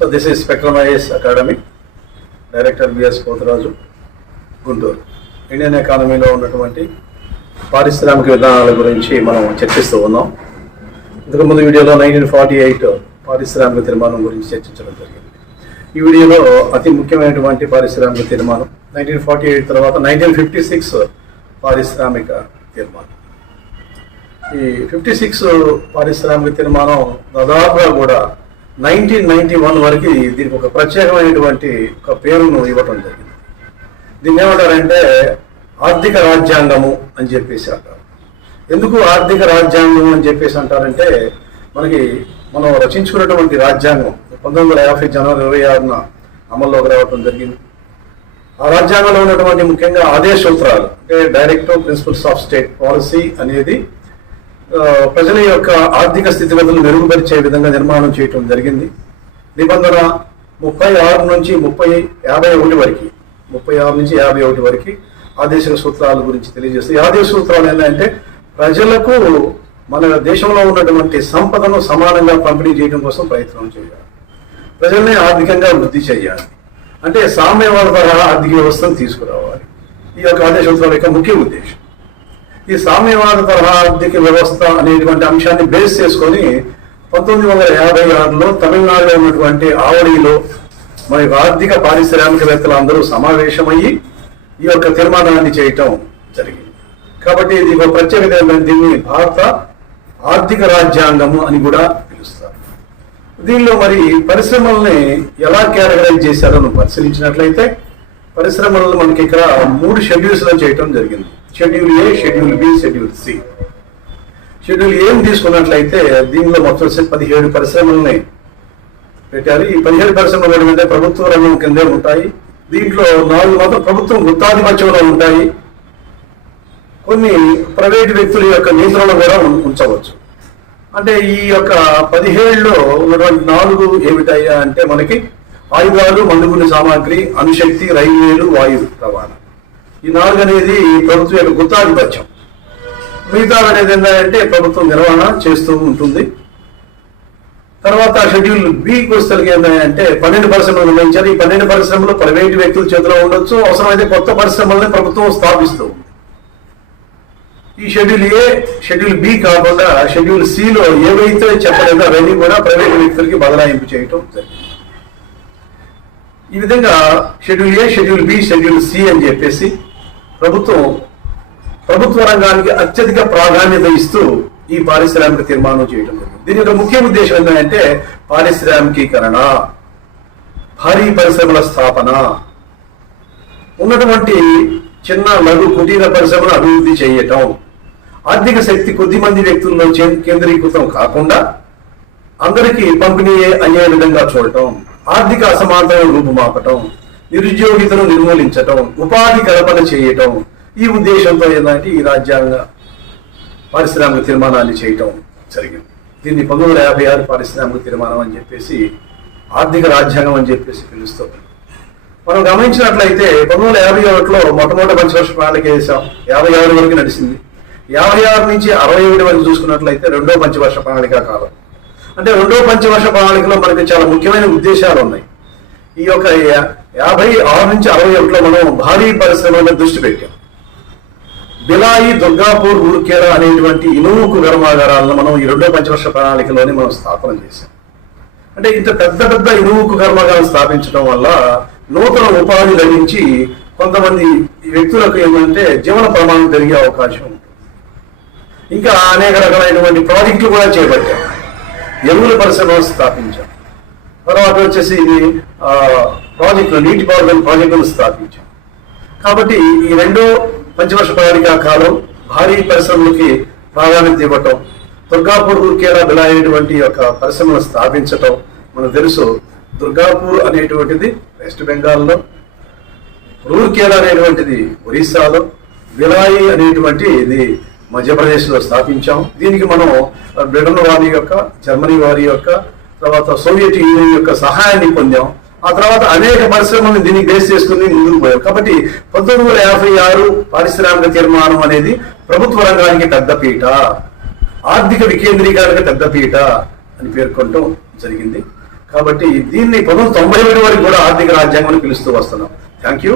So this is spectrum IAS academy, director BS Potharaju, Guntur. Indian ఎకానమీలో ఉన్నటువంటి పారిశ్రామిక విధానాల గురించి మనం చర్చిస్తూ ఉన్నాం. ఇంతకుముందు వీడియోలో 1948 పారిశ్రామిక తీర్మానం గురించి చర్చించడం జరిగింది. ఈ వీడియోలో అతి ముఖ్యమైనటువంటి పారిశ్రామిక తీర్మానం 1948 తర్వాత 1956 పారిశ్రామిక తీర్మానం. ఈ 56 పారిశ్రామిక తీర్మానం దాదాపుగా కూడా 1991 వరకు దీనికి ఒక ప్రత్యేకమైనటువంటి ఒక పేరును ఇవ్వటం జరిగింది. దీన్ని ఏమంటారంటే ఆర్థిక రాజ్యాంగము అని చెప్పేసి అంటారు. ఎందుకు ఆర్థిక రాజ్యాంగం అని చెప్పేసి అంటారంటే మనం రచించుకున్నటువంటి రాజ్యాంగం 1950 జనవరి 26న అమల్లోకి రావడం జరిగింది. ఆ రాజ్యాంగంలో ఉన్నటువంటి ముఖ్యంగా ఆదేశ సూత్రాలు అంటే directive principles of state policy అనేది ప్రజల యొక్క ఆర్థిక స్థితిగతులు మెరుగుపరిచే విధంగా నిర్మాణం చేయటం జరిగింది. నిబంధన 36 నుంచి 51 వరకు ఆదేశ సూత్రాల గురించి తెలియజేస్తుంది. ఈ ఆదేశ సూత్రాలు ఏంటంటే ప్రజలకు మన దేశంలో ఉన్నటువంటి సంపదను సమానంగా పంపిణీ చేయడం కోసం ప్రయత్నం చేయాలి, ప్రజల్ని ఆర్థికంగా వృద్ధి చేయాలి, అంటే సామ్యవాద తరహా ఆర్థిక వ్యవస్థను తీసుకురావాలి. ఈ యొక్క ఆదేశ సూత్రాల యొక్క ముఖ్య ఉద్దేశం ఈ సామ్యవాద తరహా ఆర్థిక వ్యవస్థ అనేటువంటి అంశాన్ని బేస్ చేసుకొని 1956లో తమిళనాడులో ఉన్నటువంటి ఆవడిలో మన ఆర్థిక పారిశ్రామికవేత్తలు అందరూ సమావేశమయ్యి ఈ యొక్క తీర్మానాన్ని చేయటం జరిగింది. కాబట్టి ఇది ఒక ప్రత్యేకత ఏంటంటే దీన్ని భారత ఆర్థిక రాజ్యాంగము అని కూడా పిలుస్తారు. దీనిలో మరి పరిశ్రమల్ని ఎలా కేటగరైజ్ చేశారో పరిశీలించినట్లయితే పరిశ్రమలను మనకి ఇక్కడ 3 షెడ్యూల్స్ లో చేయటం జరిగింది. Schedule A, schedule B, schedule C. Schedule ఏం తీసుకున్నట్లయితే దీనిలో మొత్తం 17 పరిశ్రమలని పెట్టారు. ఈ 17 పరిశ్రమలు ఏంటంటే ప్రభుత్వ రంగం కిందే ఉంటాయి. దీంట్లో 4 మాత్రం ప్రభుత్వం గుత్తాధిపత్యంలో ఉంటాయి. కొన్ని ప్రైవేటు వ్యక్తుల యొక్క నియంత్రణ కూడా ఉంచవచ్చు. అంటే ఈ యొక్క 17లో ఉన్నటువంటి 4 ఏమిటయ్యా అంటే మనకి ఆయుధాలు, మందుగుండు సామాగ్రి, అణుశక్తి, రైల్వేలు, వాయు రవాణా. ఈ 4 అనేది ప్రభుత్వం యొక్క గుత్తాధిపత్యం. మిగతా అనేది ఏంటంటే ప్రభుత్వం నిర్వహణ చేస్తూ ఉంటుంది. తర్వాత షెడ్యూల్ బికి వస్తే ఏంటంటే 12 పరిశ్రమలు నిర్వహించారు. ఈ 12 పరిశ్రమలు ప్రైవేటు వ్యక్తుల చేతిలో ఉండొచ్చు, అవసరమైతే కొత్త పరిశ్రమల్ని ప్రభుత్వం స్థాపిస్తూ ఉంది. ఈ షెడ్యూల్ ఏ, షెడ్యూల్ బి కాకుండా షెడ్యూల్ సిలో ఏవైతే చెప్పలేదో అవన్నీ కూడా ప్రైవేటు వ్యక్తులకి బదలాయింపు చేయటం జరిగింది. ఈ విధంగా schedule A, schedule B, schedule C అని చెప్పేసి ప్రభుత్వ రంగానికి అత్యధిక ప్రాధాన్యత ఇస్తూ ఈ పారిశ్రామిక తీర్మానం చేయడం జరిగింది. దీని యొక్క ముఖ్య ఉద్దేశం ఏంటంటే పారిశ్రామికీకరణ, భారీ పరిశ్రమల స్థాపన, ఉన్నటువంటి చిన్న లఘు కుటీర పరిశ్రమను అభివృద్ధి చేయటం, ఆర్థిక శక్తి కొద్ది మంది వ్యక్తుల్లో కేంద్రీకృతం కాకుండా అందరికీ పంపిణీ అయ్యే విధంగా చూడటం, ఆర్థిక అసమానతలను రూపుమాపటం, నిరుద్యోగితను నిర్మూలించటం, ఉపాధి కల్పన చేయటం. ఈ ఉద్దేశంతో ఏంటంటే ఈ రాజ్యాంగ పారిశ్రామిక తీర్మానాన్ని చేయటం జరిగింది. దీన్ని 1956 పారిశ్రామిక తీర్మానం అని చెప్పేసి, ఆర్థిక రాజ్యాంగం అని చెప్పేసి పిలుస్తాం. మనం గమనించినట్లయితే 1951లో మొట్టమొదటి పంచవర్ష ప్రణాళిక వేసాం. 56 వరకు నడిచింది. 56 నుంచి 61 వరకు చూసుకున్నట్లయితే రెండో పంచవర్ష ప్రణాళిక కాలం. అంటే రెండో పంచవర్ష ప్రణాళికలో మనకి చాలా ముఖ్యమైన ఉద్దేశాలు ఉన్నాయి. ఈ యొక్క 56 నుంచి 61లో మనం భారీ పరిశ్రమల దృష్టి పెట్టాం. బిలాయి, దుర్గాపూర్, రూర్కేలా అనేటువంటి ఇనుముకు కర్మాగారాలను మనం ఈ రెండో పంచవర్ష ప్రణాళికలోనే మనం స్థాపన చేశాం. అంటే ఇంత పెద్ద ఇనుముకు కర్మాగారాలు స్థాపించడం వల్ల నూతన ఉపాధి లభించి కొంతమంది వ్యక్తులకు ఏంటంటే జీవన ప్రమాణం పెరిగే అవకాశం ఉంటుంది. ఇంకా అనేక రకాలైనటువంటి ప్రాజెక్టులు కూడా చేపట్టాం. ఎరువుల పరిశ్రమలు స్థాపించాం. తర్వాత వచ్చేసి ప్రాజెక్టులు, నీటిపారుదల ప్రాజెక్టులు స్థాపించాం. కాబట్టి ఈ రెండో పంచవర్ష ప్రణాళిక కాలం భారీ పరిశ్రమలకి ప్రాధాన్యత ఇవ్వటం, దుర్గాపూర్, రూర్కేలా, బిలాయి అనేటువంటి యొక్క పరిశ్రమలు స్థాపించటం. మనకు తెలుసు దుర్గాపూర్ అనేటువంటిది వెస్ట్ బెంగాల్లో, రూర్కేలా అనేటువంటిది ఒరిస్సాలో, బిలాయి అనేటువంటి ఇది మధ్యప్రదేశ్లో స్థాపించాం. దీనికి మనం బ్రిటన్ వారి యొక్క, జర్మనీ వారి యొక్క, తర్వాత సోవియట్ యూనియన్ యొక్క సహాయాన్ని పొందాం. ఆ తర్వాత అనేక పరిశ్రమలను దీన్ని బేస్ చేసుకుని ముందుకు పోయాం. కాబట్టి 1956 పారిశ్రామిక తీర్మానం అనేది ప్రభుత్వ రంగానికి పెద్దపీట, ఆర్థిక వికేంద్రీకరణకు పెద్దపీట అని పేర్కొనడం జరిగింది. కాబట్టి దీన్ని 1997 వరకు కూడా ఆర్థిక రాజ్యాంగం అని పిలుస్తూ వస్తున్నాం. Thank you.